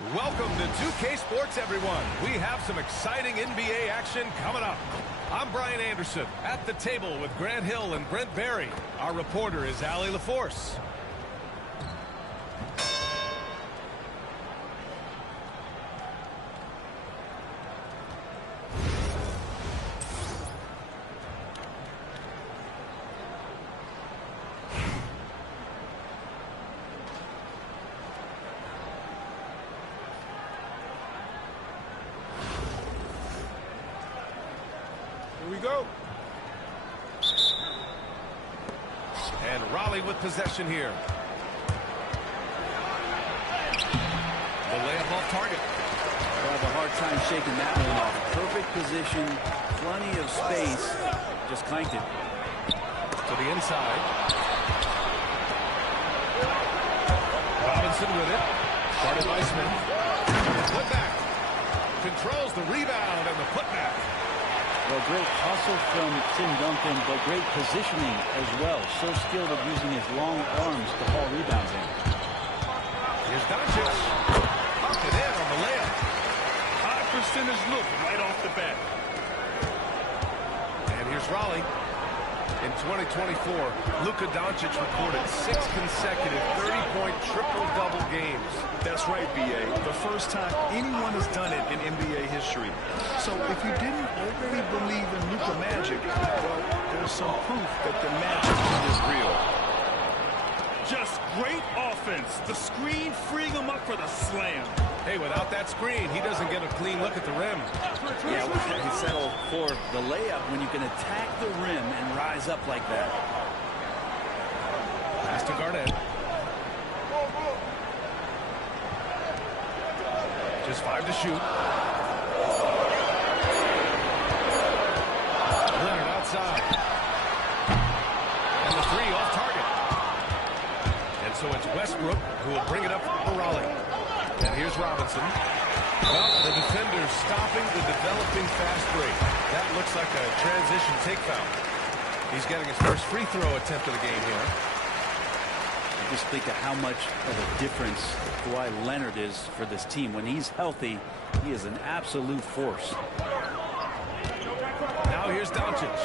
Welcome to 2K Sports, everyone. We have some exciting NBA action coming up. I'm Brian Anderson at the table with Grant Hill and Brent Barry. Our reporter is Allie LaForce. Here we go. And Raleigh with possession here. The layup off target. We'll have a hard time shaking that one off. Perfect position, plenty of space. Just clanked it. To the inside. Robinson with it. Started by Smith. Put back. Controls the rebound and the putback. Well, great hustle from Tim Duncan, but great positioning as well. So skilled at using his long arms to haul rebounds in. Here's Doncic. Up and in on the layup. High percentage look right off the bat. And here's Raleigh. In 2024, Luka Doncic recorded 6 consecutive 30-point triple-double games. That's right, B.A. The first time anyone has done it in NBA history. So if you didn't overly believe in Luka magic, well, there's some proof that the magic is real. Just great offense. The screen freeing him up for the slam. Hey, without that screen, he doesn't get a clean look at the rim. Yeah, we can settle for the layup when you can attack the rim and rise up like that. Pass to Garnett. Just 5 to shoot. Leonard outside. And the 3 off target. And so it's Westbrook who will bring it up for Raleigh. And here's Robinson. Well, the defender's stopping the developing fast break. That looks like a transition take foul. He's getting his first free throw attempt of the game here. Just think of how much of a difference Kawhi Leonard is for this team. When he's healthy, he is an absolute force. Now here's Doncic.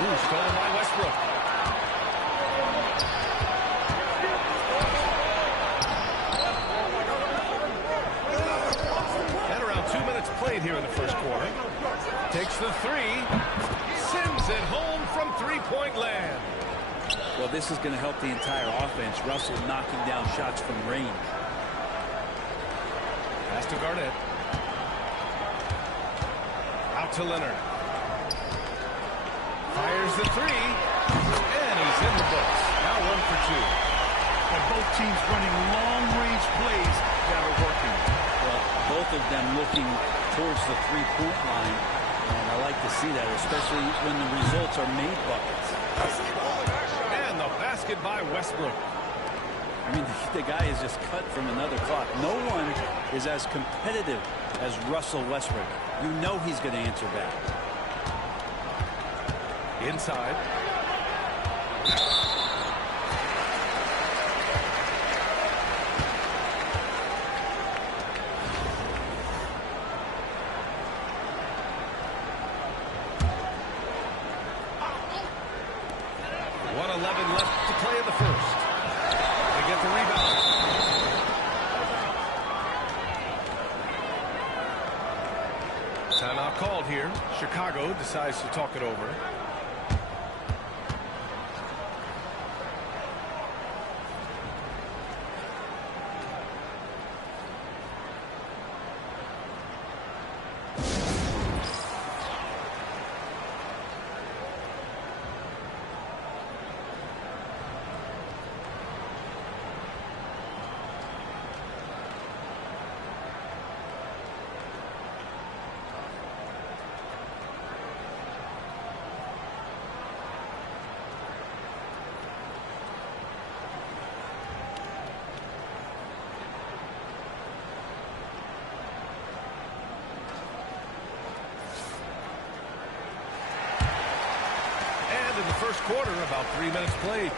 Ooh, stolen by Westbrook. And around 2 minutes played here in the first quarter. Takes the 3. Sends it home from three-point land. Well, this is going to help the entire offense. Russell knocking down shots from range. Pass to Garnett. Out to Leonard. Fires the 3. And he's in the books. Now 1 for 2. And both teams running long-range plays that are working. Well, both of them looking towards the three-point line. And I like to see that, especially when the results are made buckets. And the basket by Westbrook. I mean, the guy is just cut from another cloth. No one is as competitive as Russell Westbrook. You know he's going to answer back. Inside. Left to play in the first. They get the rebound. Timeout called here. Chicago decides to talk it over. In the first quarter, about 3 minutes played.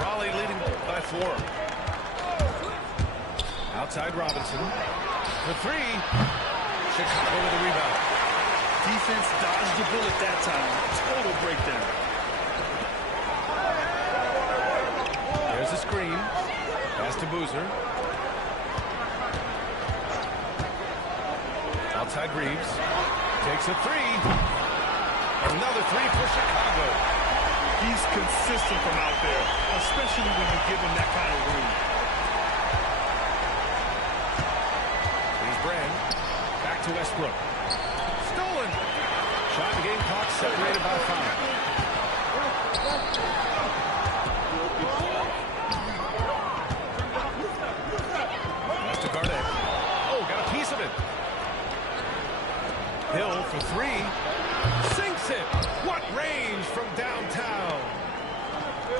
Raleigh leading by 4. Outside Robinson. For 3. Chicago with a rebound. Defense dodged the bullet that time. Total breakdown. There's a screen. Pass to Boozer. Outside Reeves. Takes a 3. Another 3 for Chicago. He's consistent from out there, especially when you give him that kind of room. Here's Brand. Back to Westbrook. Stolen. Shot and Gamecocks separated by 5. Pass to Garnett. Oh, got a piece of it. Hill for 3. Sinks it. What range from downtown.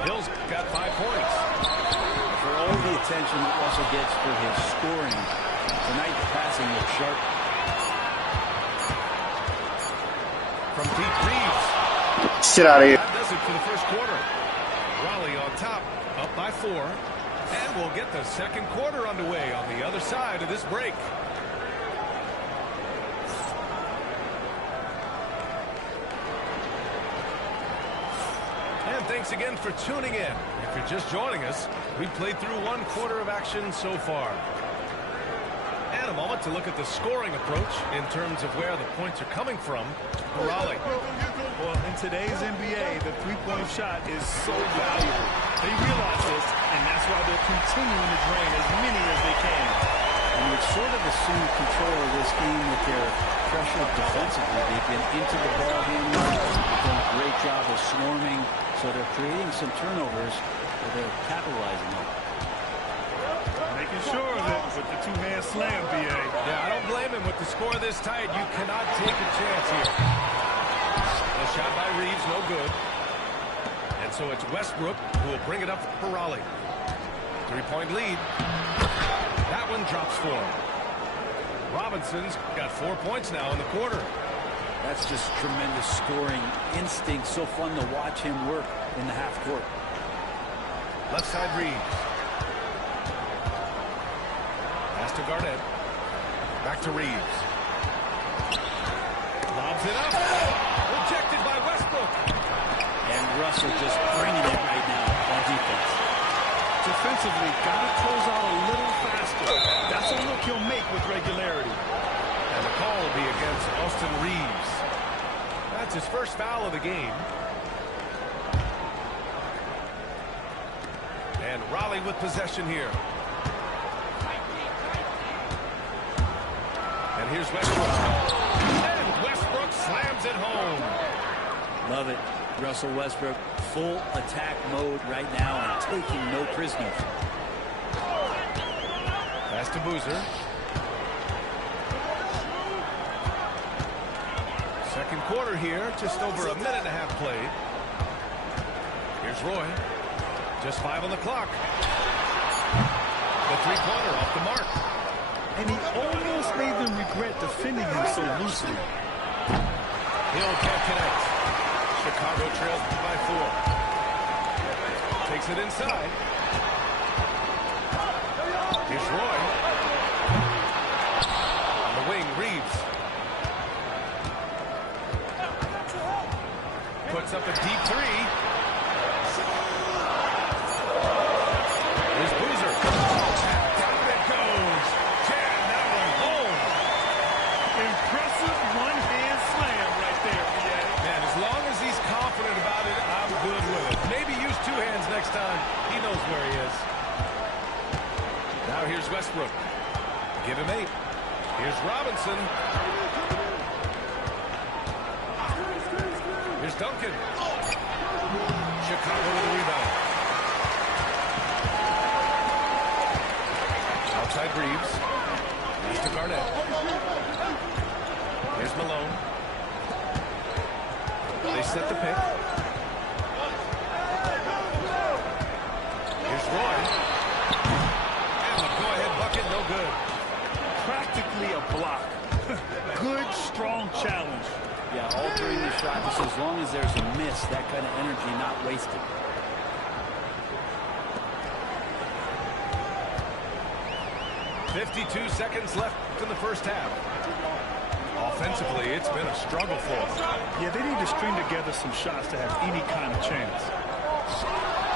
Hill's got 5 points. For all the attention that Russell gets for his scoring, tonight the passing looks sharp. From deep, Reeves. Shit out of here. That does it for the first quarter. Raleigh on top, up by 4. And we'll get the second quarter underway on the other side of this break. And thanks again for tuning in. If you're just joining us, we've played through 1 quarter of action so far. And a moment to look at the scoring approach in terms of where the points are coming from for Raleigh. Well, in today's NBA, the three-point shot is so valuable. They realize this, and that's why they're continuing to drain as many as they can. And they've sort of assumed control of this game with their pressure defensively. They've been into the ball handling. They've done a great job of swarming. So they're creating some turnovers that they're capitalizing on. Making sure of it with the two-man slam, B.A. Yeah, I don't blame him with the score this tight. You cannot take a chance here. A shot by Reeves, no good. And so it's Westbrook who will bring it up for Raleigh. 3-point lead. That one drops for him. Robinson's got 4 points now in the quarter. That's just tremendous scoring instinct. So fun to watch him work in the half court. Left side Reeves. Pass to Garnett. Back to Reeves. Lobs it up. Rejected by Westbrook. And Russell just bringing it right now on defense. Defensively, got to close out a little faster. That's a look he'll make with regularity. And the call will be against Austin Reeves. That's his first foul of the game. And Raleigh with possession here. And here's Westbrook. And Westbrook slams it home. Love it. Russell Westbrook, full attack mode right now and taking no prisoners. Pass to Boozer. Second quarter here, just over a minute and a half played. Here's Roy. Just 5 on the clock. The three-pointer off the mark. And he almost made them regret defending him so loosely. Hill can't connect. Chicago trails by 4. Takes it inside. Here's Roy. On the wing, Reeves. Puts up a deep 3. Here's Boozer. Down it goes. Jam that one home. Impressive one-hand slam right there, B.A. Man, as long as he's confident about it, I'm good with it. Maybe use 2 hands next time. He knows where he is. Now here's Westbrook. Give him 8. Here's Robinson. Here's Duncan. Chicago with a rebound. Outside Reeves. Here's to Garnett. Here's Malone. They set the pick. Here's Roy. And the go-ahead bucket, no good. Practically a block. Good, strong challenge. Yeah, altering the shot just as long as there's a miss, that kind of energy not wasted. 52 seconds left in the first half. Offensively, it's been a struggle for them. Yeah, they need to string together some shots to have any kind of chance.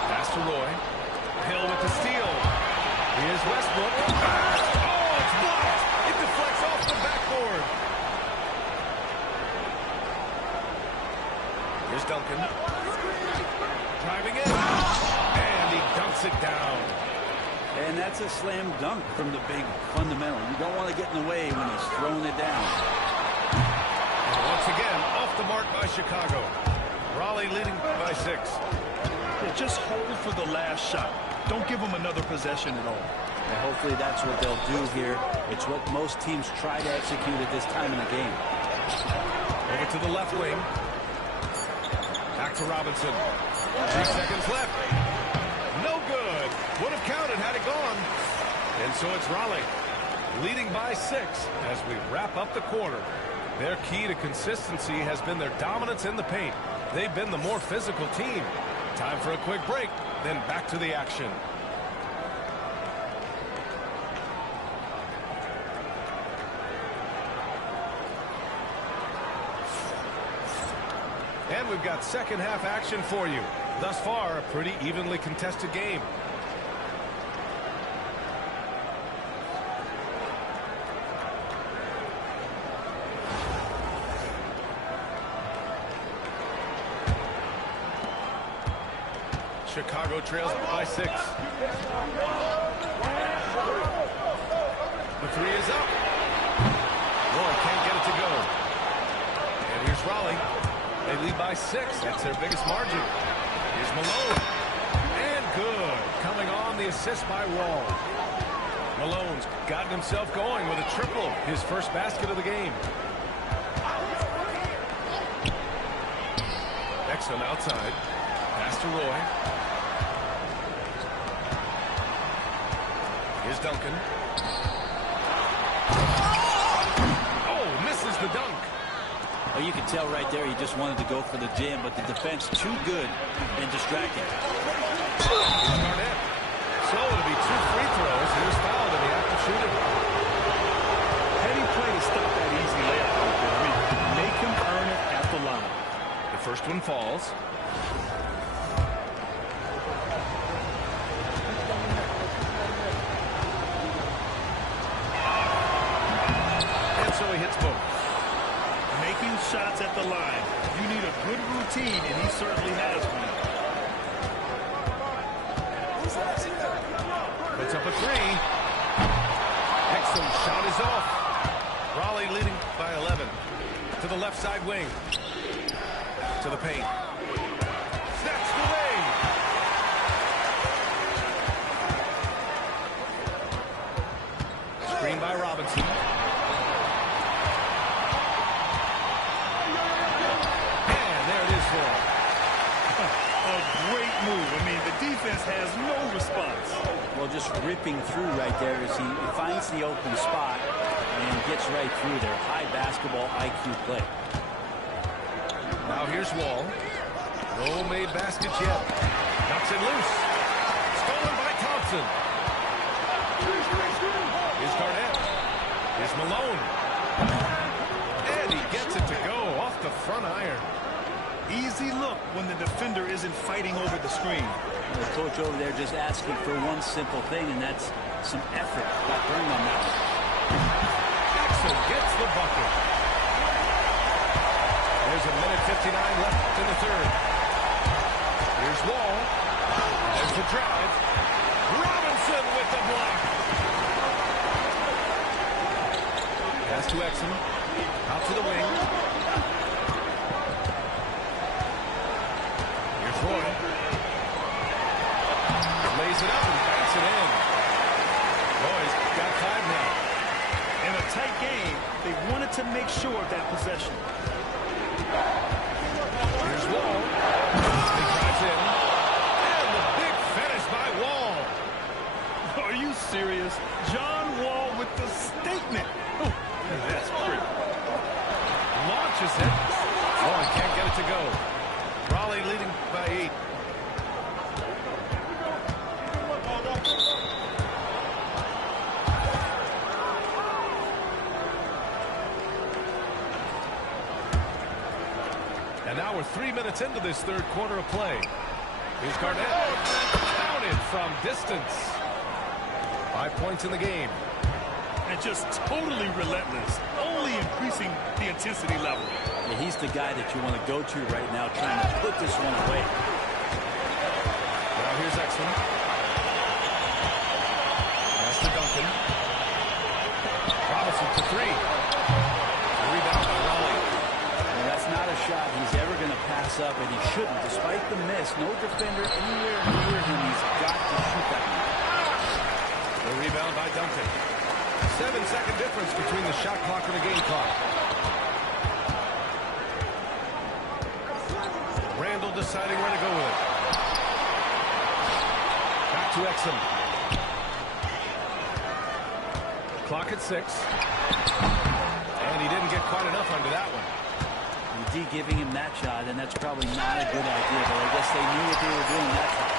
Pass to Roy. Hill with the steal. Here's Westbrook. Oh, it's blocked. It deflects off the backboard. Here's Duncan. Driving in. And he dunks it down. And that's a slam dunk from the big fundamental. You don't want to get in the way when he's throwing it down. And once again, off the mark by Chicago. Raleigh leading by 6. Yeah, just hold for the last shot. Don't give them another possession at all. And hopefully that's what they'll do here. It's what most teams try to execute at this time in the game. Over to the left wing. Back to Robinson. 3 seconds left. No good. Would have counted had it gone. And so it's Raleigh leading by 6 as we wrap up the quarter. Their key to consistency has been their dominance in the paint. They've been the more physical team. Time for a quick break, then back to the action. And we've got second half action for you. Thus far, a pretty evenly contested game. Chicago trails by 6. The 3 is up. Roy can't get it to go. And here's Raleigh. They lead by 6. That's their biggest margin. Here's Malone. And good. Coming on the assist by Wall. Malone's gotten himself going with a triple. His first basket of the game. Exum outside. Pass to Roy. Here's Duncan. Oh, misses the dunk. Oh, you can tell right there he just wanted to go for the jam, but the defense too good and distracting. Here's Garnett. So it'll be 2 free throws. Here's fouled, and he has to shoot it. Heady play to stop that easy layup. I mean, make him earn it at the line. The first one falls. So he hits both. Making shots at the line. You need a good routine, and he certainly has one. Puts up a 3. Exum shot is off. Raleigh leading by 11. To the left side wing. To the paint. Snaps the wing. Screen by Robinson. A great move. I mean, the defense has no response. Well, just ripping through right there as he finds the open spot and gets right through there. High basketball IQ play. Now here's Wall. No made baskets yet. Knocks it loose. Stolen by Thompson. Here's Garnett. Here's Malone. And he gets it to go off the front iron. Easy look when the defender isn't fighting over the screen. The coach over there just asking for one simple thing, and that's some effort. Got burned on that one. Exum gets the bucket. There's a minute 59 left in the third. Here's Wall. There's the drive. Robinson with the block. Pass to Exum. Out to the wing. Roy lays it up and banks it in. Roy's got 5 now. In a tight game, they wanted to make sure of that possession. Here's Wall. He drives in. And the big finish by Wall. Are you serious? John Wall with the statement. Oh, that's pretty. Launches it. Oh, he can't get it to go. Raleigh leading by 8. 3 minutes into this third quarter of play. Here's Garnett. Counted from distance. 5 points in the game. And just totally relentless, only increasing the intensity level. Yeah, he's the guy that you want to go to right now, trying to put this one away. Now here's Exum. Pass to Duncan. Robinson for three. Rebound by Raleigh. Well, that's not a shot he's ever going to pass up, and he shouldn't. Despite the miss, no defender anywhere near him. He's got to shoot that one. The rebound by Duncan. 7-second difference between the shot clock and the game clock. Randall deciding where to go with it. Back to Exum. Clock at 6. And he didn't get quite enough under that one. D giving him that shot, and that's probably not a good idea, but I guess they knew what they were doing that time.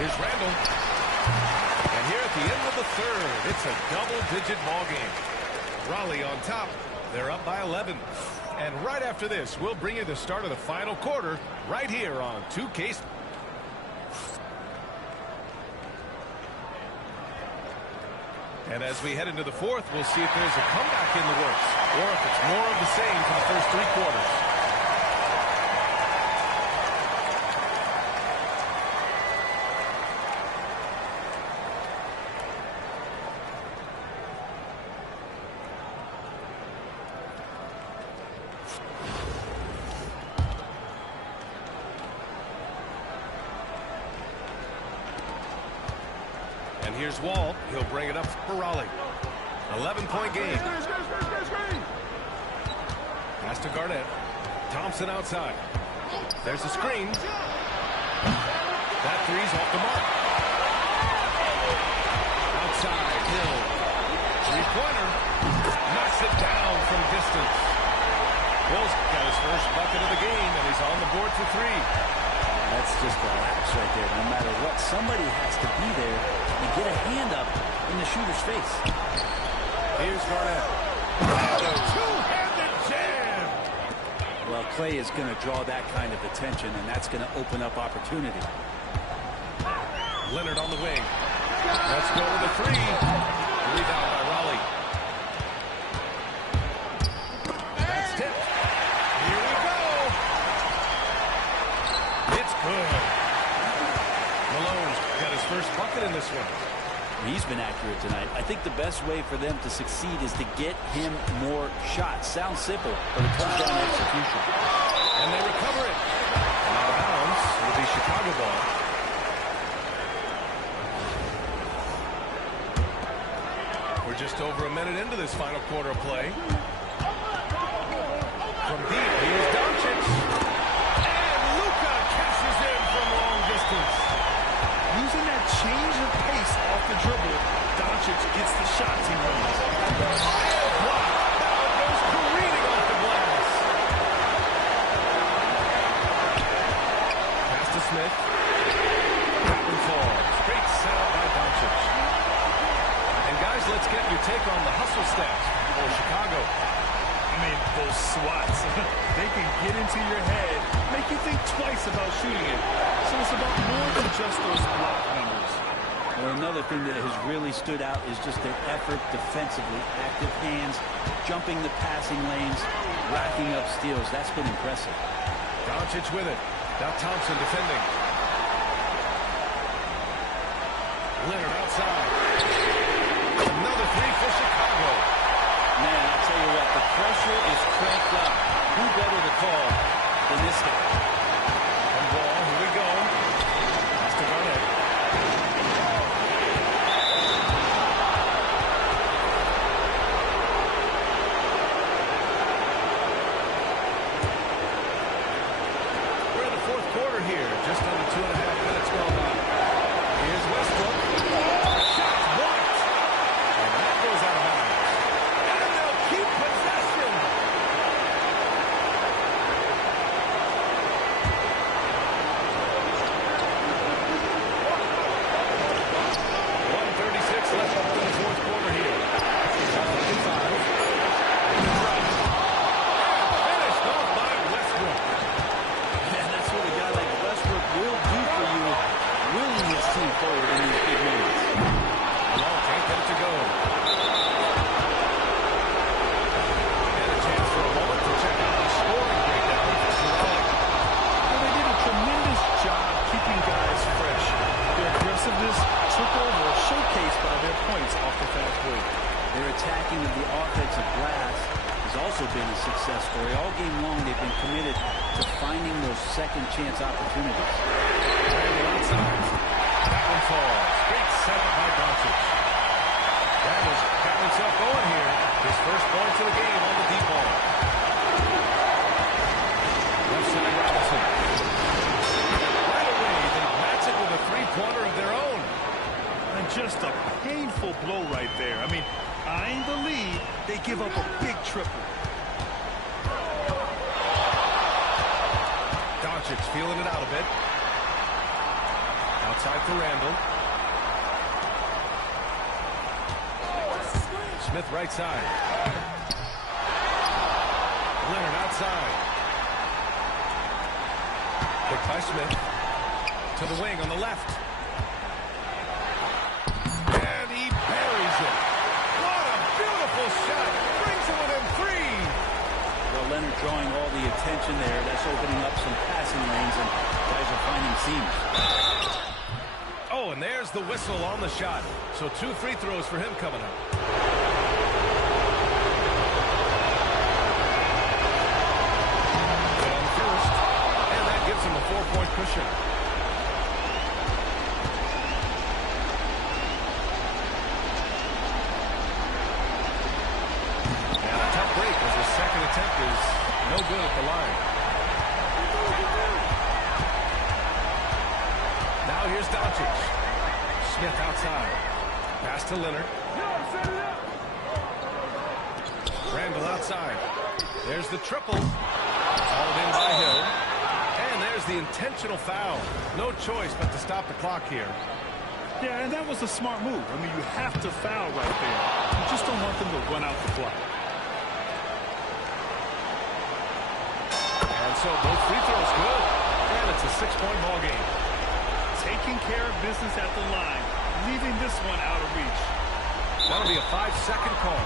Here's Randall. And here at the end of the third, it's a double-digit ball game. Raleigh on top. They're up by 11. And right after this, we'll bring you the start of the final quarter right here on 2K. And as we head into the fourth, we'll see if there's a comeback in the works or if it's more of the same for the first 3 quarters. And here's Wall. He'll bring it up for Raleigh. 11-point game. Pass to Garnett. Thompson outside. There's a screen. That three's off the mark. Outside, Hill. Three-pointer. Knocks it down from distance. Hill's got his first bucket of the game, and he's on the board for 3. That's just a lapse right there. No matter what, somebody has to be there and get a hand up in the shooter's face. Here's Garnett. And a two-handed jam! Well, Clay is going to draw that kind of attention, and that's going to open up opportunity. Leonard on the wing. Let's go with a 3. Rebound by Raleigh. That's tipped. Here we go. It's good. Malone's got his first bucket in this one. He's been accurate tonight. I think the best way for them to succeed is to get him more shots. Sounds simple, but it comes down to execution. And they recover it. And out of bounds, it'll be Chicago ball. We're just over a minute into this final quarter of play. From deep, here's Doncic. And Luka cashes in from long distance. Using that change of pace off the dribble, Doncic gets the shots he wants. Block. That one goes careening off the glass. Pass to Smith. That one falls. Great setup by Doncic. And guys, let's get your take on the hustle stats for Chicago. I mean, those swats, they can get into your head, make you think twice about shooting it. So it's about more than just those block numbers. Well, another thing that has really stood out is just their effort defensively. Active hands, jumping the passing lanes, racking up steals. That's been impressive. Doncic with it. Now Thompson defending. Leonard outside. Another 3 for Chicago. Man, I'll tell you what, the pressure is cranked up. Who better to call than this guy? And ball, here we go. Pass to Garnett. We're in the fourth quarter here. Just under 2.5 minutes gone by. Here's Westbrook. Shot blocked. And that goes out of bounds. And they'll keep possession. 1:36 left in the fourth quarter here. Shot 55. Drive. success story. All game long, they've been committed to finding those second chance opportunities. Outside. That one falls. Great setup by Doncic. Randall's got himself going here. His first points of the game on the deep ball. Left side Robinson. Right away, they match it with a three-pointer of their own. And just a painful blow right there. I mean, eyeing the lead, they give up a big triple. Doncic feeling it out a bit. Outside for Randall. Smith right side. Leonard outside. Picked by Smith. To the wing on the left. And he buries it. What a beautiful shot. Brings it within 3. Well, Leonard drawing all the attention there. That's opening up some passing lanes, and guys are finding seams. Oh, and there's the whistle on the shot. So 2 free throws for him coming up. Good on the first. And that gives him a 4-point cushion. And a tough break as his second attempt is no good at the line. Now here's Doncic. Smith outside. Pass to Leonard. Randall outside. There's the triple. Called in by Hill. And there's the intentional foul. No choice but to stop the clock here. Yeah, and that was a smart move. I mean, you have to foul right there. You just don't want them to run out the clock. And so both free throws good. And it's a 6-point ball game. Taking care of business at the line, leaving this one out of reach. That'll be a 5-second call.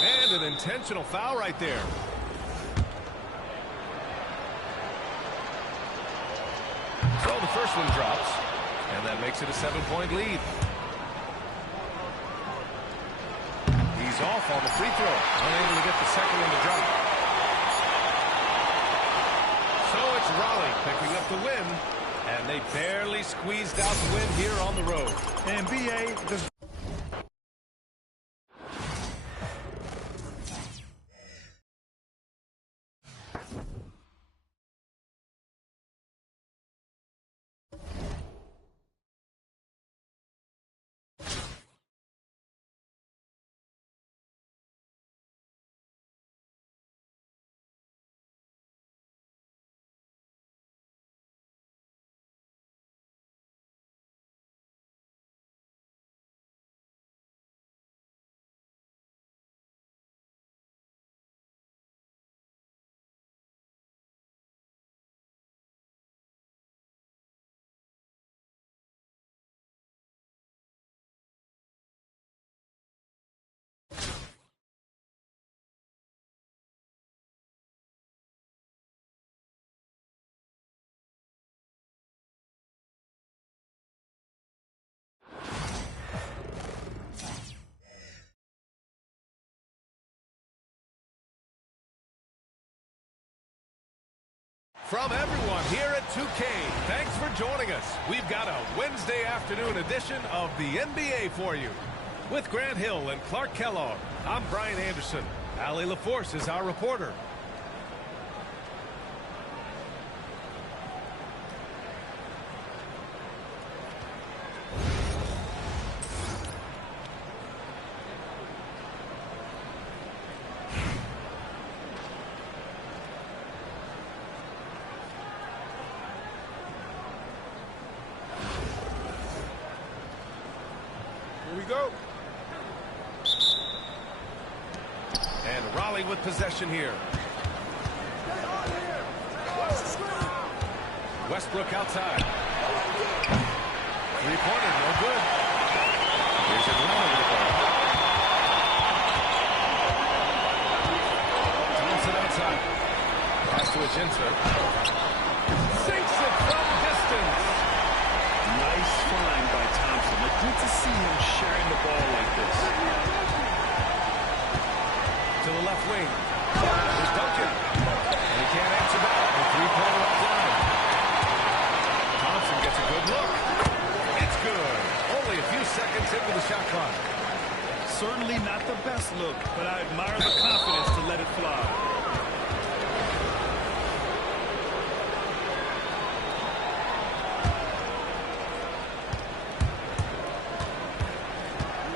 And an intentional foul right there. So the first one drops, and that makes it a 7-point lead. He's off on the free throw, unable to get the second one to drop. So it's Raleigh picking up the win, and they barely squeezed out the win here on the road. And BA does. From everyone here at 2K, thanks for joining us. We've got a Wednesday afternoon edition of the NBA for you. With Grant Hill and Clark Kellogg, I'm Brian Anderson. Allie LaForce is our reporter. Go. And Raleigh with possession here. Westbrook outside. Three-pointer, no good. Here's Atlanta with the ball. to Agenta. Sinks it from distance. Nice find by Thompson. It's good to see him sharing the ball like this. To the left wing. There's Duncan. And he can't answer back. The three-pointer offline. Thompson gets a good look. It's good. Only a few seconds into the shot clock. Certainly not the best look, but I admire the confidence to let it fly.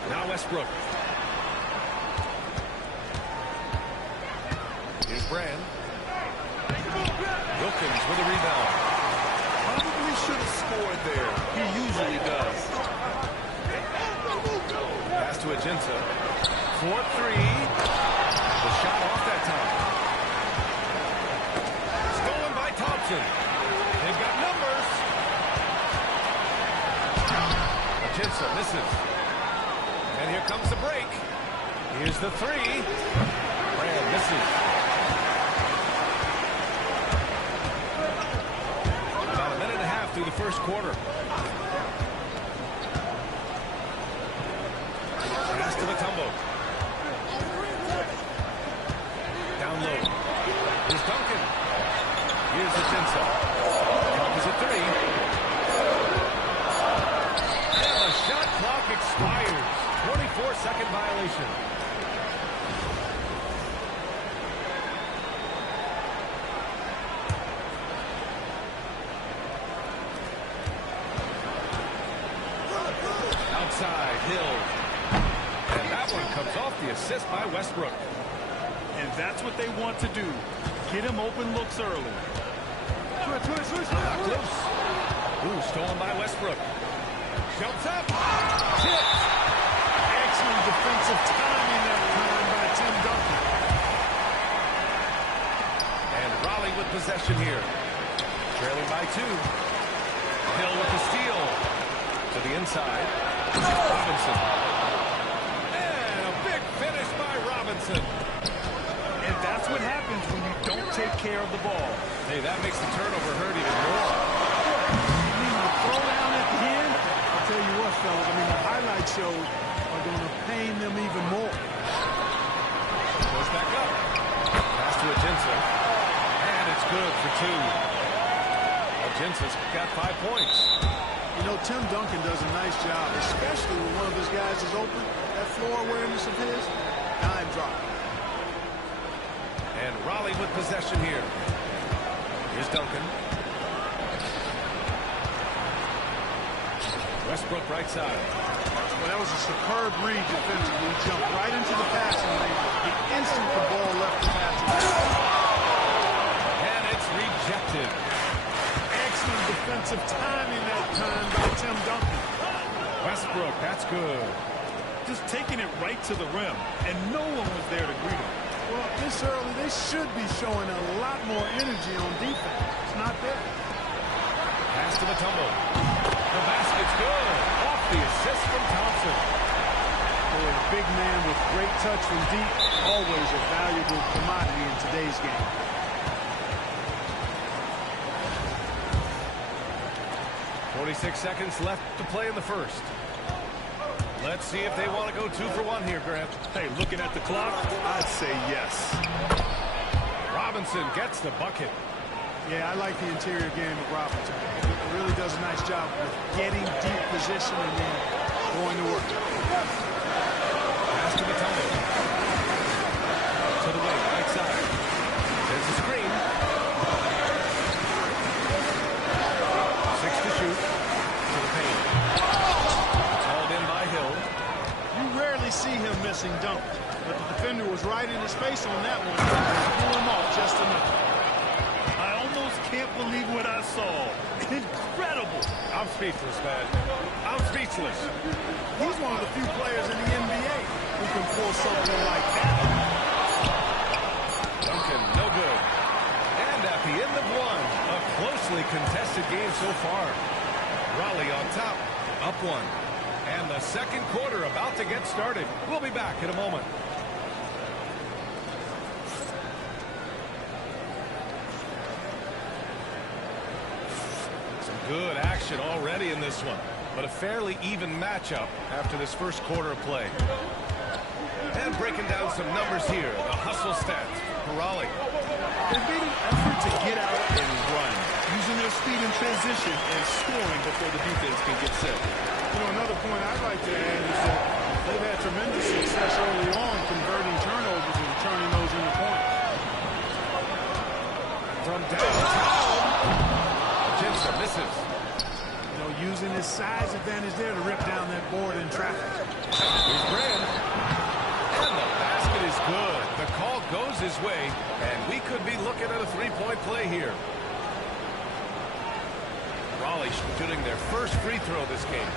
Now Westbrook. Here's Brand. Wilkins with a rebound. Probably should have scored there. He usually does. Pass to Agenta. 4-3. The shot off that time. Stolen by Thompson. They've got numbers. Agenta misses. And here comes the break. Here's the three. Brand misses. About a minute and a half through the first quarter. Pass to Mutombo. Down low. Here's Duncan. Here's Agenta. Count is a three. And the shot clock expires. 24-second violation. Outside, Hill. And that one comes off the assist by Westbrook. And that's what they want to do. Get him open looks early. Knocked loose. Ooh, stolen by Westbrook. Jumps up. Tipped. Excellent defensive timing that time by Tim Duncan. And Raleigh with possession here. Trailing by two. Hill with the steal. To the inside. Robinson. And a big finish by Robinson. And that's what happens when you don't take care of the ball. Hey, that makes the turnover hurt even more. You mean the throwdown at the end? I'll tell you what, fellas. I mean, the highlight shows are going to pain them even more. Goes back up. Pass to Agenta. And it's good for two. Agenta's got 5 points. You know, Tim Duncan does a nice job, especially when one of his guys is open. That floor awareness of his, dime drop. And Raleigh with possession here. Here's Duncan. Westbrook right side. Well, that was a superb read defensively. He jumped right into the passing lane. The instant the ball left the passing lane. And it's rejected. Excellent defensive timing that time by Tim Duncan. Westbrook, that's good. Just taking it right to the rim, and no one was there to greet him. Well, this early, they should be showing a lot more energy on defense. It's not there. Pass to Mutombo. The basket's good. Off the assist from Thompson. Boy, a big man with great touch from deep, always a valuable commodity in today's game. .46 seconds left to play in the first. Let's see if they want to go 2 for 1 here, Grant. Hey, looking at the clock, I'd say yes. Robinson gets the bucket. Yeah, I like the interior game of Robinson. He really does a nice job with getting deep position and then going to work. Pass to Mutombo. To the wing, right side. There's a screen. 6 to shoot. To the paint. Called in by Hill. You rarely see him missing dunks, but the defender was right in his face on that one. Pull him off just enough. I almost can't believe what I saw. Incredible. I'm speechless, man. I'm speechless. He's one of the few players in the NBA who can pull something like that. Duncan, no good. And at the end of one, a closely contested game so far. Raleigh on top, up 1. And the second quarter about to get started. We'll be back in a moment. good action already in this one, but a fairly even matchup after this first quarter of play. And breaking down some numbers here, the hustle stats for Raleigh. They've made an effort to get out and run, using their speed in transition and scoring before the defense can get set. You know, another point I'd like to add is that they've had tremendous success early on converting turnovers and turning those into points. From downtown, Jensen misses. You know, using his size advantage there to rip down that board in traffic. Here's Graham. And the basket is good. The call goes his way, and we could be looking at a three-point play here. Raleigh shooting their first free throw this game.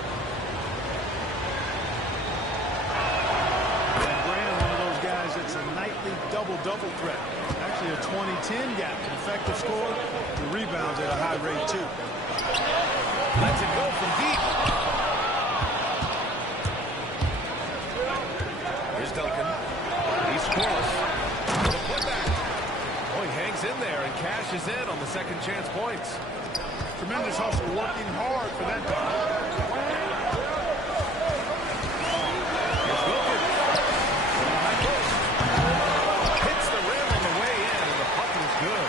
And Graham, one of those guys that's a nightly double-double threat. Actually a 20-10 gap. An effective score. The rebounds at a high rate, too. Lets it go from deep. Here's Duncan. He's scoreless. The putback. Oh, he hangs in there and cashes in on the second chance points. Tremendous hustle, working hard for that guy. Here's Wilkins. High post. Hits the rim on the way in, and the puck is good.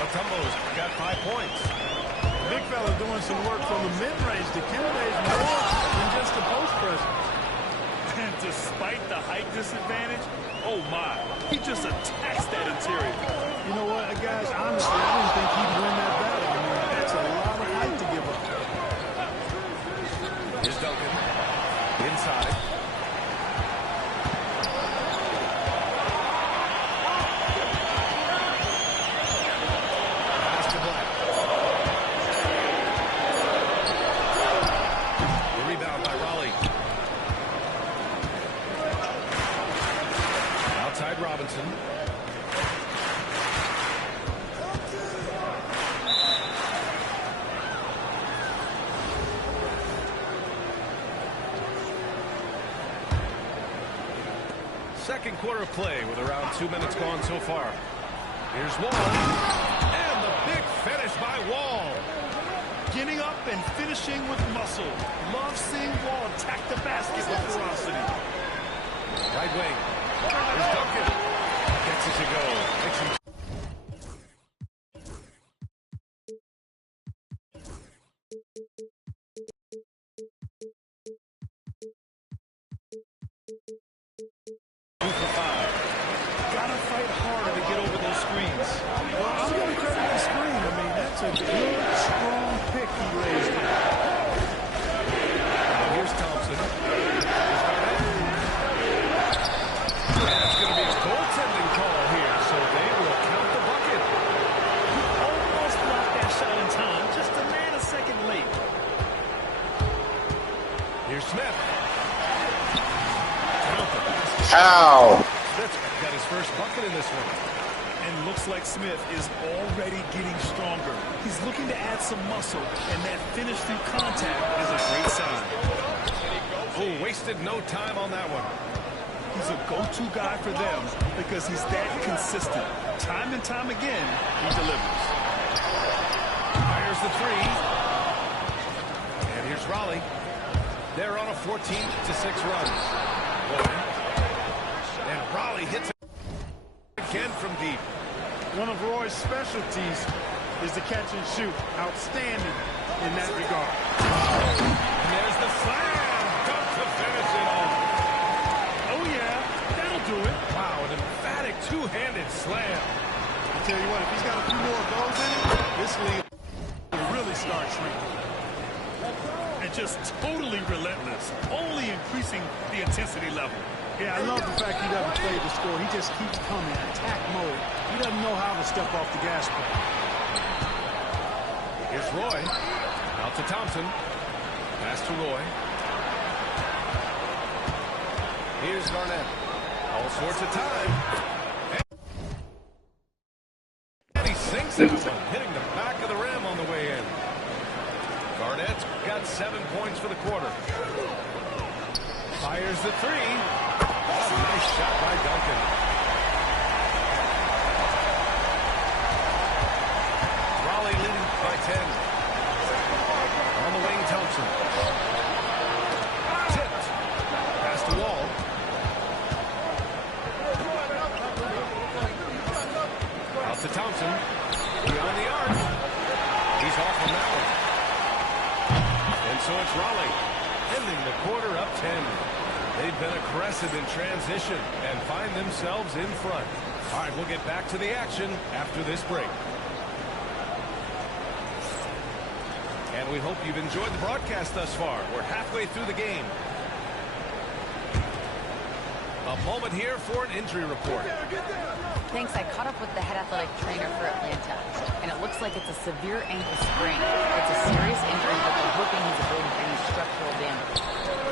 Matumbo's got 5 points. Big fella doing some work from the mid-range. DeKennedy more than just a post presence. And despite the height disadvantage, oh my, he just attacks that interior. You know what, guys, honestly, I didn't think he'd win that battle. I mean, that's a lot of height to give up. Here's Duncan. Inside. Pass to Black. The rebound by Raleigh. Outside Robinson. Second quarter play with around 2 minutes gone so far. Here's Wall. And the big finish by Wall. Getting up and finishing with muscle. Love seeing Wall attack the basket with ferocity. Right wing. Here's Duncan. Gets it to go. Makes him. Gotta fight harder to get over those screens. Well, I'm going to credit the screen. I mean, that's a good, strong pick he raised there. Here's Thompson. That's going to be a goaltending call here, so they will count the bucket. He almost blocked that shot in time, just a nanosecond late. Here's Smith. Ow! Smith got his first bucket in this one. And looks like Smith is already getting stronger. He's looking to add some muscle, and that finish through contact is a great sign. Oh, wasted no time on that one. He's a go-to guy for them because he's that consistent. Time and time again, he delivers. Fires the three. And here's Raleigh. They're on a 14-6 run. Boy. And Raleigh hits it again from deep. One of Roy's specialties is the catch and shoot. Outstanding in that regard. And there's the slam. Dunk to finish it off. Oh, yeah, that'll do it. Wow, an emphatic two-handed slam. I tell you what, if he's got a few more of those in it, this league will really start shrinking. And just totally relentless, only increasing the intensity level. Yeah, I love the fact he doesn't play the score. He just keeps coming, attack mode. He doesn't know how to step off the gas pedal. Here's Roy. Out to Thompson. Pass to Roy. Here's Garnett. All sorts of time. And he sinks that one, hitting the back of the rim on the way in. Garnett's got 7 points for the quarter. Fires the three. Oh, nice shot by Duncan. Raleigh leading by 10. off on that one. And so it's Raleigh, ending the quarter up 10. They've been aggressive in transition and find themselves in front. All right, we'll get back to the action after this break. And we hope you've enjoyed the broadcast thus far. We're halfway through the game. A moment here for an injury report. Thanks. I caught up with the head athletic trainer for Atlanta, and it looks like it's a severe ankle sprain. It's a serious injury, but they're hoping he's avoiding any structural damage.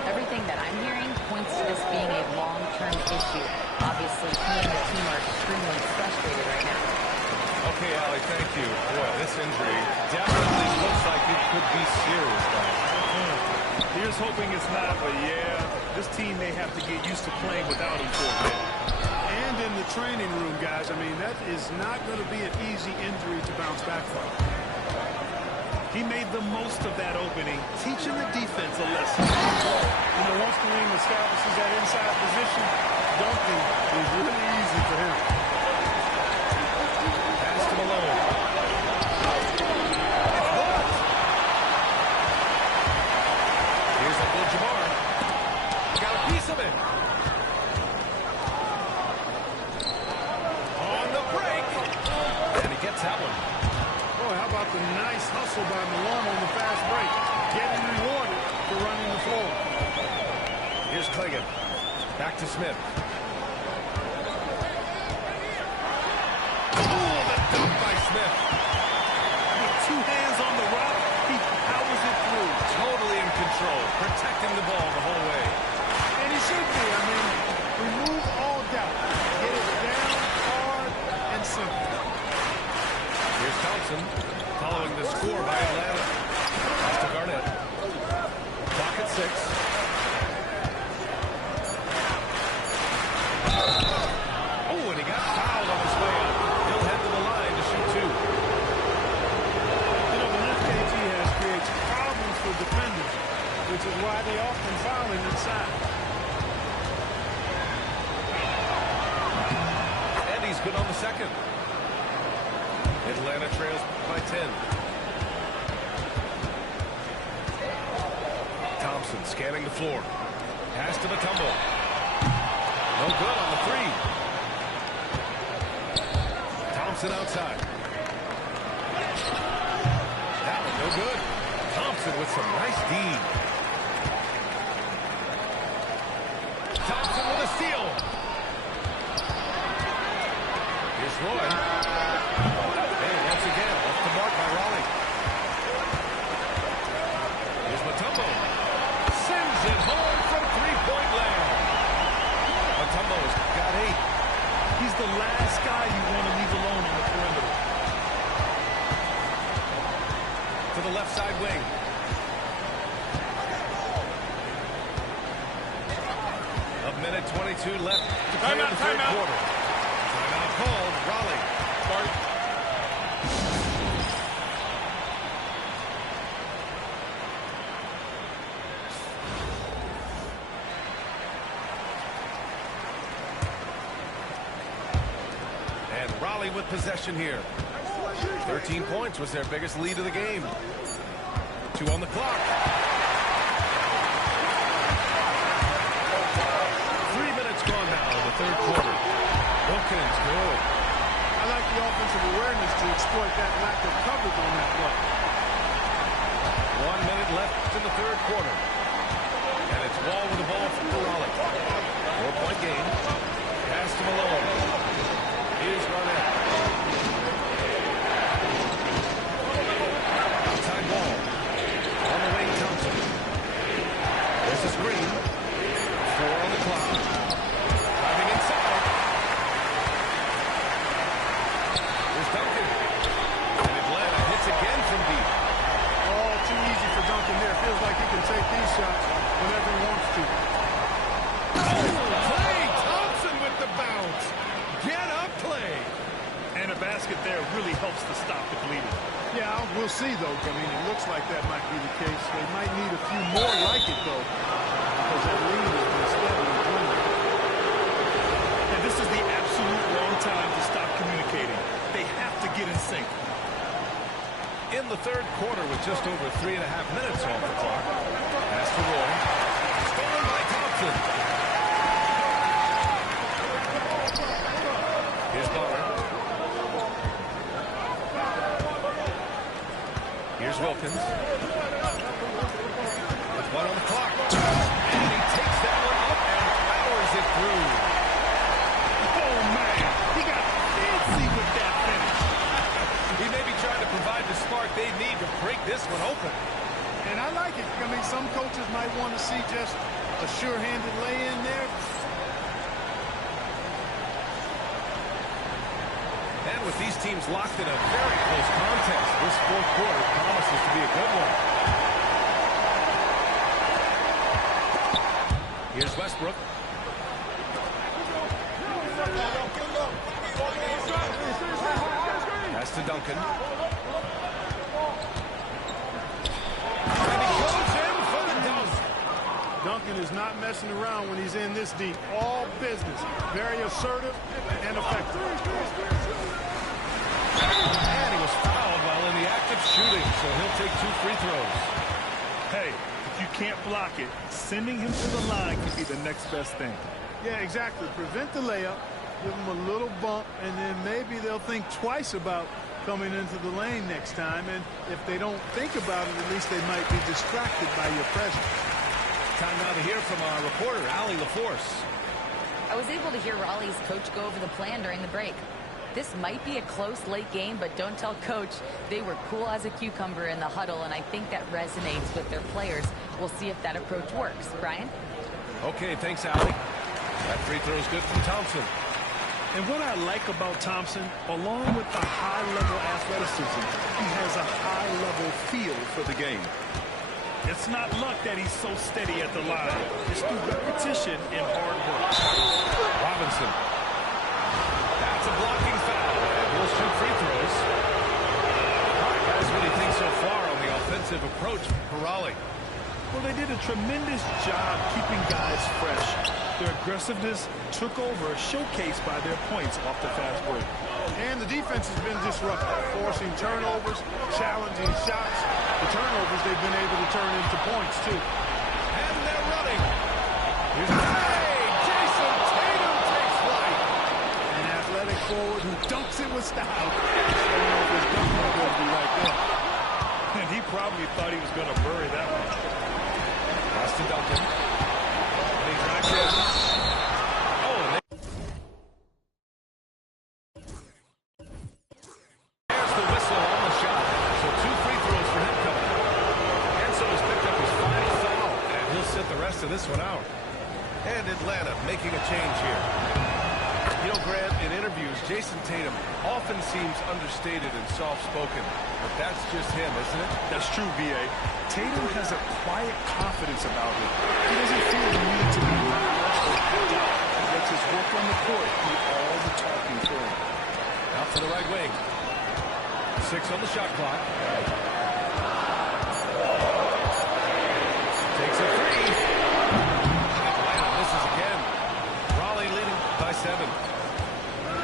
Everything that I'm hearing points to this being a long-term issue. Obviously, he and the team are extremely frustrated right now. Okay, Allie, thank you. Boy, this injury definitely looks like it could be serious, guys. Here's hoping it's not, but yeah, this team may have to get used to playing without him for a bit. And in the training room, guys, I mean, that is not going to be an easy injury to bounce back from. He made the most of that opening, teaching the defense a lesson. You know, once Kareem establishes that inside position, dunking is really easy for him. Pass to Malone. Here's Abdul-Jabbar. Got a piece of it. On the break. And he gets that one. Boy, how about the nice hustle by Malone on the fast break? Getting rewarded for running the floor. Here's Clingan. Back to Smith. Ooh, the dunk by Smith. With two hands on the rock, he powers it through. Totally in control, protecting the ball the whole way. And he should be. I mean, remove all doubt. Get it down, hard, and simple. Here's Thompson, following the score by Atlanta. Pass to Garnett. Clock at 6. Oh, and he got fouled on his way up. He'll head to the line to shoot 2. You know, the FKT has creates problems for defenders, which is why they often foul him inside. And he's good on the second. Atlanta trails by 10. Thompson scanning the floor. Pass to Mutombo. No good on the 3. Thompson outside. That one no good. Thompson with some nice D. Thompson with a steal. Here's Roy. And once again, off the mark by Raleigh. Here's Mutombo. Sends it home from three-point land. Mutombo's got 8. He's the last guy you want to leave alone on the perimeter. To the left side wing. A minute 22 left to play in the third quarter. Timeout called. Raleigh. And Raleigh with possession here. 13 points was their biggest lead of the game. 2 on the clock. 3 minutes gone now in the third quarter. Wilkins good. I like the offensive awareness to exploit that lack of coverage on that play. 1 minute left in the third quarter. And it's Wall with the ball for Raleigh. 4-point game. Pass to Malone. Here's Garnett. Outside Wall. On the wing, Thompson. There's the screen. 4 on the clock. Driving inside. There's Duncan. And Atlanta hits again from deep. Oh, too easy for Duncan there. Feels like he can take these shots whenever he wants to. Play! Thompson with the bounce. Get up play. And a basket there really helps to stop the bleeding. Yeah, we'll see, though. I mean, it looks like that might be the case. They might need a few more like it, though, because that lead has been steadily dwindling. And this is the absolute wrong time to stop communicating. They have to get in sync. in the third quarter with just over 3.5 minutes off the clock. Pass to Roy. Stolen by Thompson. Here's Bonner. Here's Wilkins. With 1 on the clock. And he takes that one up and powers it through. Oh, man. He got fancy with that finish. He may be trying to provide the spark they need to break this one open. And I like it. I mean, some coaches might want to see just a sure-handed lay-in there. And with these teams locked in a very close contest, this fourth quarter promises to be a good one. Here's Westbrook. Pass to Duncan. And he goes in for the dunk. Duncan is not messing around when he's in this deep. All business. Very assertive and effective. And he was fouled while in the act of shooting, so he'll take 2 free throws. Hey, if you can't block it, sending him to the line could be the next best thing. Yeah, exactly. Prevent the layup, give them a little bump, and then maybe they'll think twice about coming into the lane next time. And if they don't think about it, at least they might be distracted by your presence. Time now to hear from our reporter, Allie LaForce. I was able to hear Raleigh's coach go over the plan during the break. This might be a close late game, but don't tell coach. They were cool as a cucumber in the huddle, and I think that resonates with their players. We'll see if that approach works. Brian? Okay, thanks, Allie. That free throw is good from Thompson. And what I like about Thompson, along with the high-level athleticism, he has a high-level feel for the game. It's not luck that he's so steady at the line. It's through repetition and hard work. Robinson. That's a blocking foul, and we'll shoot free throws. All right, guys, what do you think so far on the offensive approach for Raleigh? Well, they did a tremendous job keeping guys fresh. Their aggressiveness took over, showcased by their points off the fast break. And the defense has been disruptive, forcing turnovers, challenging shots. The turnovers they've been able to turn into points, too. And they're running. Here's Jason Tatum takes flight. An athletic forward who dunks it with style. I don't know if his dunking ability like that. And he probably thought he was going to bury that one. Pass to Duncan. And he drives in. Oh, and there's the whistle on the shot. So 2 free throws for him coming up. Enzo has picked up his final foul, and he'll sit the rest of this one out. And Atlanta making a change here. You know, Grant, in interviews, Jason Tatum often seems understated and soft-spoken. But that's just him, isn't it? That's true, B.A. Tatum has a quiet confidence about him. He doesn't feel the need to be loud or act out. He lets his work on the court do all the talking for him. Out to the right wing. 6 on the shot clock. Takes a 3. Atlanta misses again. Raleigh leading by 7.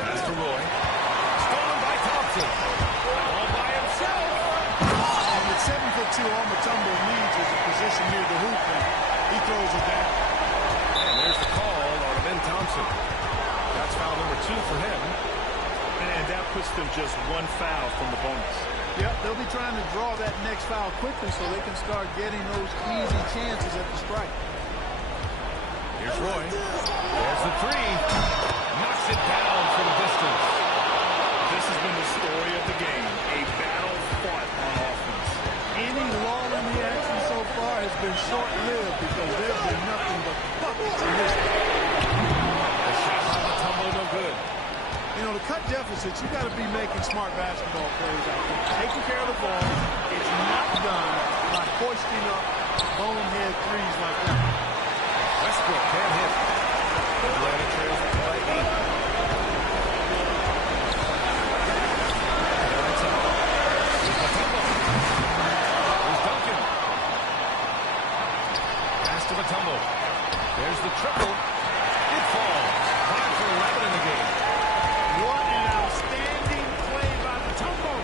Pass to Roy. Stolen by Thompson. All by himself. And with 7'2", Mutombo needs is a position near the hoop, and he throws it down. And there's the call on Ben Thompson. That's foul number 2 for him. And that puts them just 1 foul from the bonus. Yep, they'll be trying to draw that next foul quickly so they can start getting those easy chances at the strike. Here's Roy. There's the 3. Knocks it down from distance. This has been the story of the game. A battle fought on offense. Any lull in the action so far has been short-lived because there's been nothing but buckets in this game. The shot by Mutombo, no good. You know, to cut deficits, you got to be making smart basketball plays out there. Taking care of the ball. It's not done by hoisting up bonehead threes like that. Westbrook can't hit. Atlanta trails it by 8. Here's Duncan. Pass to Mutombo. There's the triple. It falls. 5 for 11 in the game. What an outstanding play by Mutombo.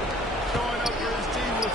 Showing up for his team with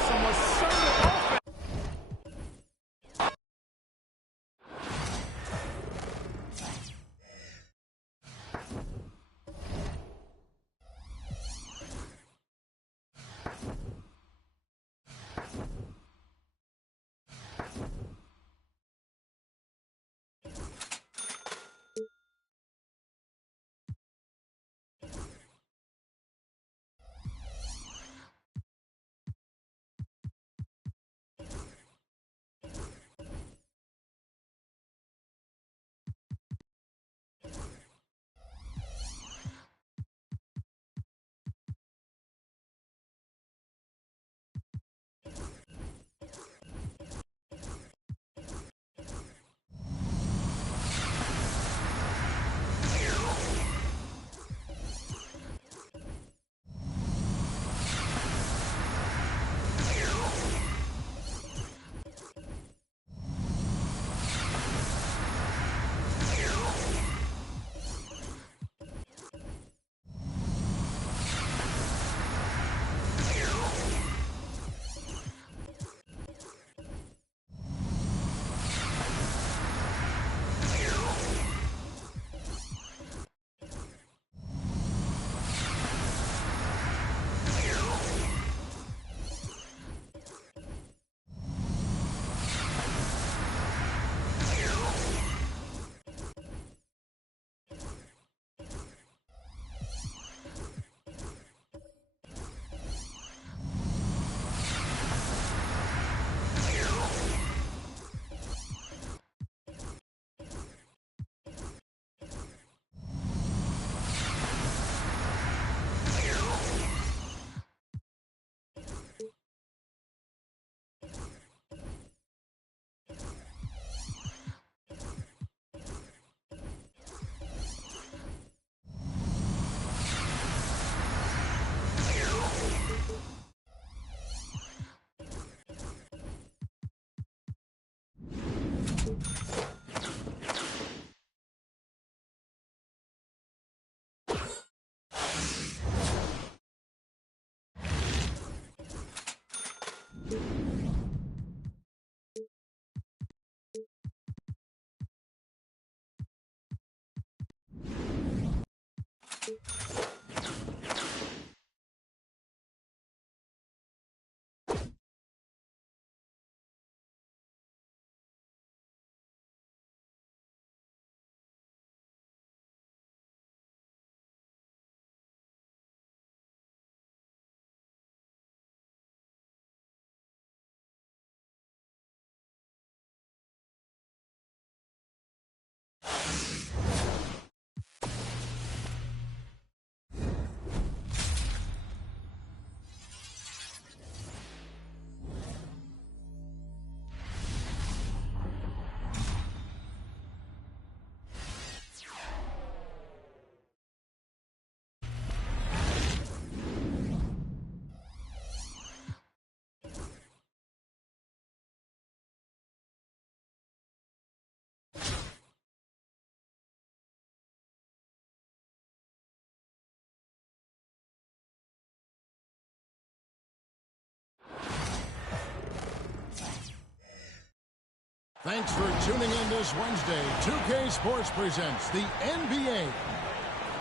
Thanks for tuning in this Wednesday. 2K Sports presents the NBA.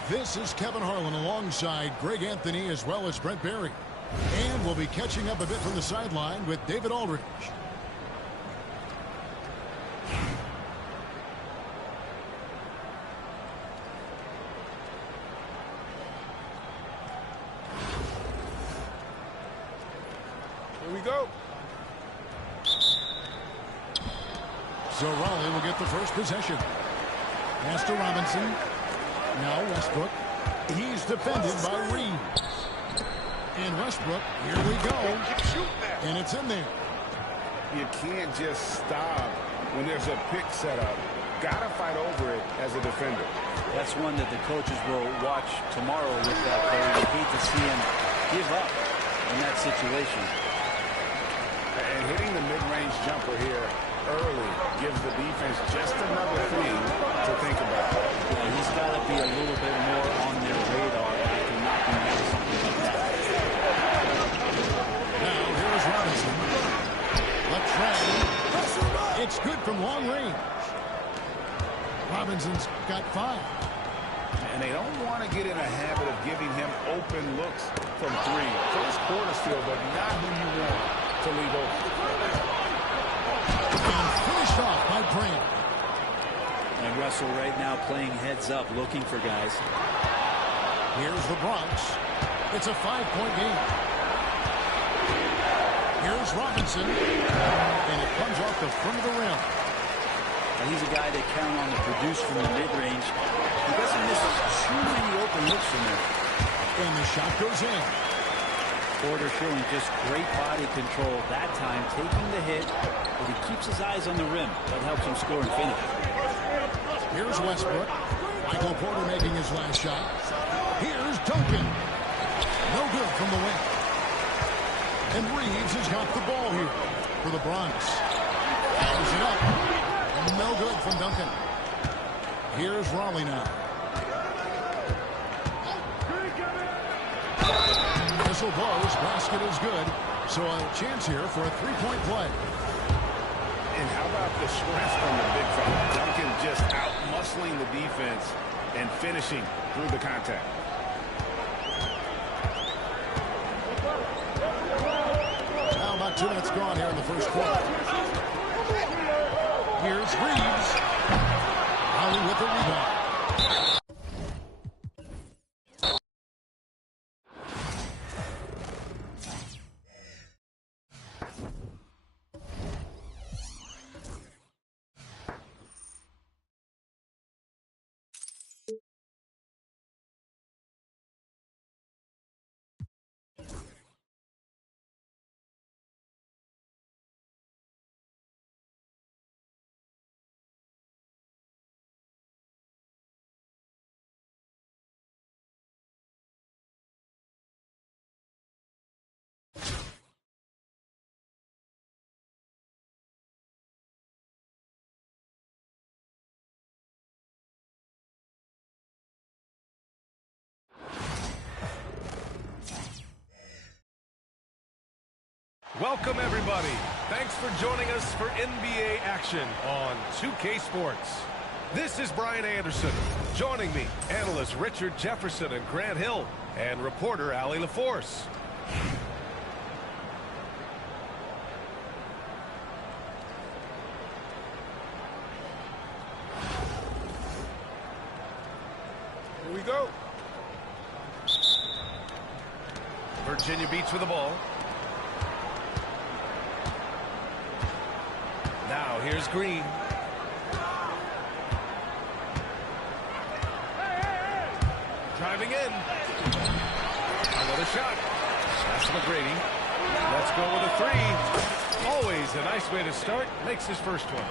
This is Kevin Harlan alongside Greg Anthony as well as Brent Barry. And we'll be catching up a bit from the sideline with David Aldridge. Here we go. So Raleigh will get the first possession. Pass to Robinson. Now Westbrook. He's defended by Reed. And Westbrook, here we go. And it's in there. You can't just stop when there's a pick set up. Gotta fight over it as a defender. That's one that the coaches will watch tomorrow with that player. You hate to see him give up in that situation. And hitting the mid-range jumper here early gives the defense just another thing to think about. Yeah, he's got to be a little bit more on their radar after knocking down something like that. Now here's Robinson. Left tray. It's good from long range. Robinson's got 5. And they don't want to get in a habit of giving him open looks from 3. First quarter still, but not who you want to leave open. And finished off by Grant. And Russell right now playing heads up, looking for guys. Here's the Bronx. It's a 5-point game. Here's Robinson. And it comes off the front of the rim. And he's a guy they count on to produce from the mid-range. He doesn't miss too many open looks from there. And the shot goes in. Porter showing just great body control that time, taking the hit, but he keeps his eyes on the rim. That helps him score and finish. Here's Westbrook. Michael Porter making his last shot. Here's Duncan. No good from the wing. And Reeves has got the ball here for the Bronx. Fires it up. No good from Duncan. Here's Raleigh now. Whistle blows. Basket is good. So a chance here for a 3-point play. And how about the strength from the big fella? Duncan just out-muscling the defense and finishing through the contact. Now about 2 minutes gone here in the first quarter. Here's Reeves. Raleigh with the rebound. Welcome, everybody. Thanks for joining us for NBA action on 2K Sports. This is Brian Anderson. Joining me, analysts Richard Jefferson and Grant Hill, and reporter Allie LaForce. Here we go. Virginia Beach with the ball. Now here's Green. Driving in. Another shot. That's McGrady. Let's go with a 3. Always a nice way to start. Makes his first one.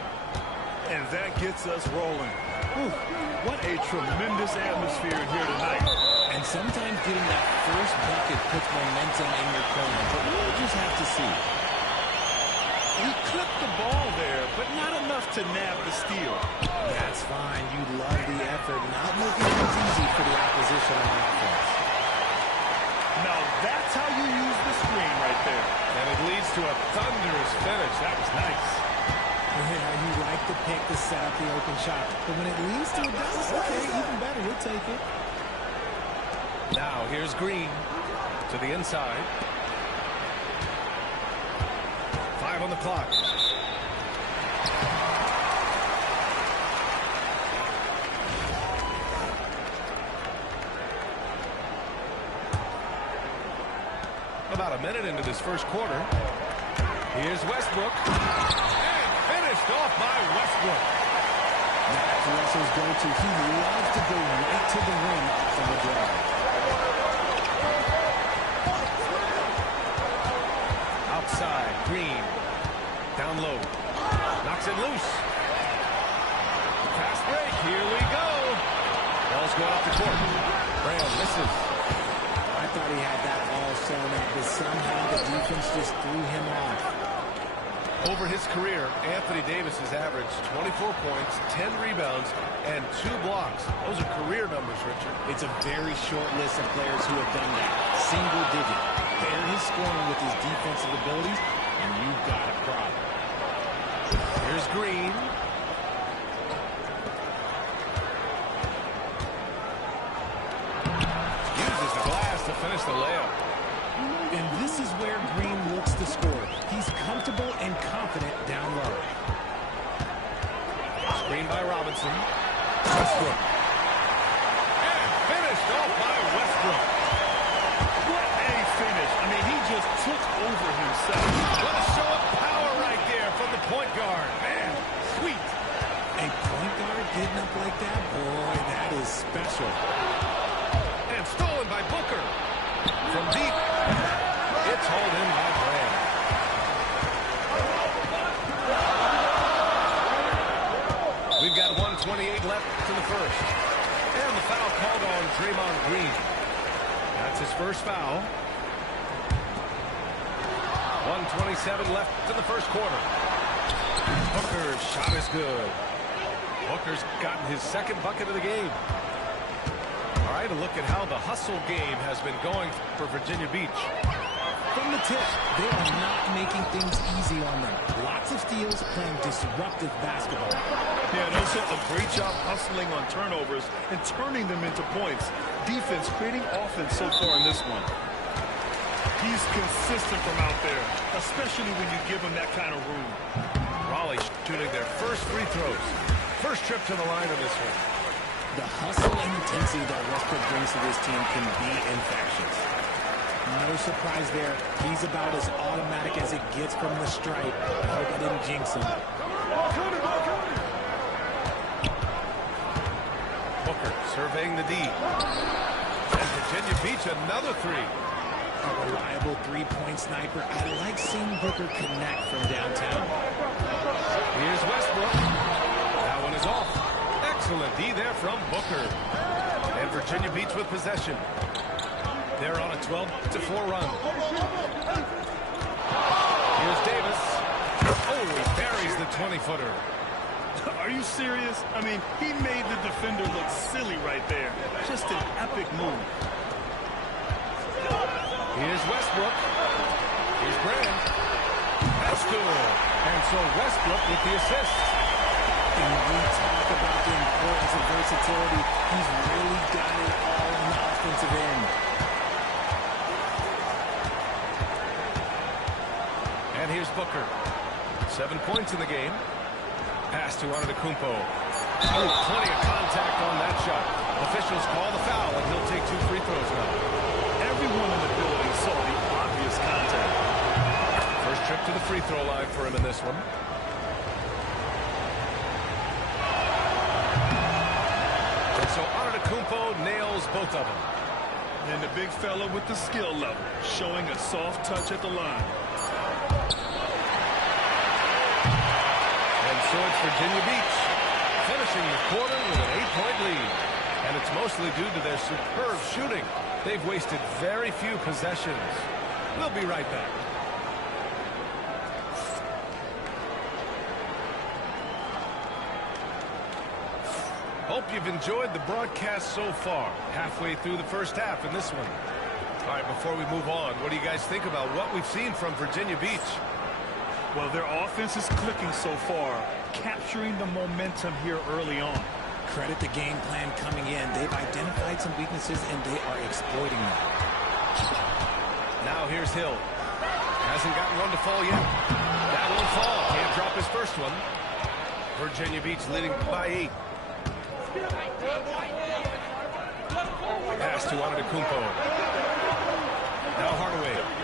And that gets us rolling. Whew, what a tremendous atmosphere here tonight. And sometimes getting that first bucket puts momentum in your corner. But we'll just have to see. He clipped the ball there, but not enough to nab the steal. That's fine. You love the effort. Not making things easy for the opposition on offense. Now that's how you use the screen right there. And it leads to a thunderous finish. That was nice. Yeah, you like the pick to set up the open shot. But when it leads to a dunk, okay, even better. We'll take it. Now here's Green to the inside. 5 on the clock. About a minute into this first quarter. Here's Westbrook. And finished off by Westbrook. That's Russell's go-to. He loves to go right to the rim from the drive. Outside, Green. Down low. Knocks it loose. Fast break. Here we go. Ball's going up the court. Graham misses. I thought he had that all sewn up, but somehow the defense just threw him off. Over his career, Anthony Davis has averaged 24 points, 10 rebounds, and 2 blocks. Those are career numbers, Richard. It's a very short list of players who have done that. Single digit. Pair his scoring with his defensive abilities, and you've got a problem. Here's Green. Uses the glass to finish the layup. And this is where Green looks to score. He's comfortable and confident down low. Screen by Robinson. Westbrook. And finished off by Westbrook. What a finish. I mean, he just took over himself. What a show of power right there from the point guard. Man, sweet. A point guard getting up like that? Boy, that is special. And stolen by Booker. From deep. It's hauled in by Graham. We've got 1:28 left in the first. And the foul called on Draymond Green. That's his first foul. 1:27 left in the first quarter. Booker's shot is good. Booker's gotten his second bucket of the game. All right, a look at how the hustle game has been going for Virginia Beach. From the tip, they are not making things easy on them. Lots of steals, playing disruptive basketball. Yeah, and also a great job hustling on turnovers and turning them into points. Defense creating offense so far in this one. He's consistent from out there, especially when you give him that kind of room. Raleigh shooting their first free throws. First trip to the line of this one. The hustle and intensity that Westbrook brings to this team can be infectious. No surprise there. He's about as automatic as it gets from the stripe. I hope I didn't jinx him. Booker surveying the D. And Virginia Beach another three. A reliable three-point sniper. I like seeing Booker connect from downtown. Here's Westbrook. That one is off. Excellent D there from Booker. And Virginia Beach with possession. They're on a 12-4 run. Here's Davis. Oh, he buries the 20-footer. Are you serious? I mean, he made the defender look silly right there. Just an epic move. Here's Westbrook. Here's Graham. That's good. And so Westbrook with the assist. And we talk about the importance of versatility. He's really got it all on the offensive end. And here's Booker. 7 points in the game. Pass to Antetokounmpo. Oh, plenty of contact on that shot. Officials call the foul, and he'll take 2 free throws now. Everyone in the building saw the obvious contact. First trip to the free throw line for him in this one. And so Antetokounmpo nails both of them. And the big fella with the skill level, showing a soft touch at the line. And so it's Virginia Beach, finishing the quarter with an 8-point lead. And it's mostly due to their superb shooting. They've wasted very few possessions. We'll be right back. Hope you've enjoyed the broadcast so far. Halfway through the first half in this one. All right, before we move on, what do you guys think about what we've seen from Virginia Beach? Well, their offense is clicking so far, capturing the momentum here early on. Credit the game plan coming in. They've identified some weaknesses, and they are exploiting them. Now here's Hill. Hasn't gotten one to fall yet. That won't fall. Can't drop his first one. Virginia Beach leading by 8. Pass to Antetokounmpo. Now Hardaway.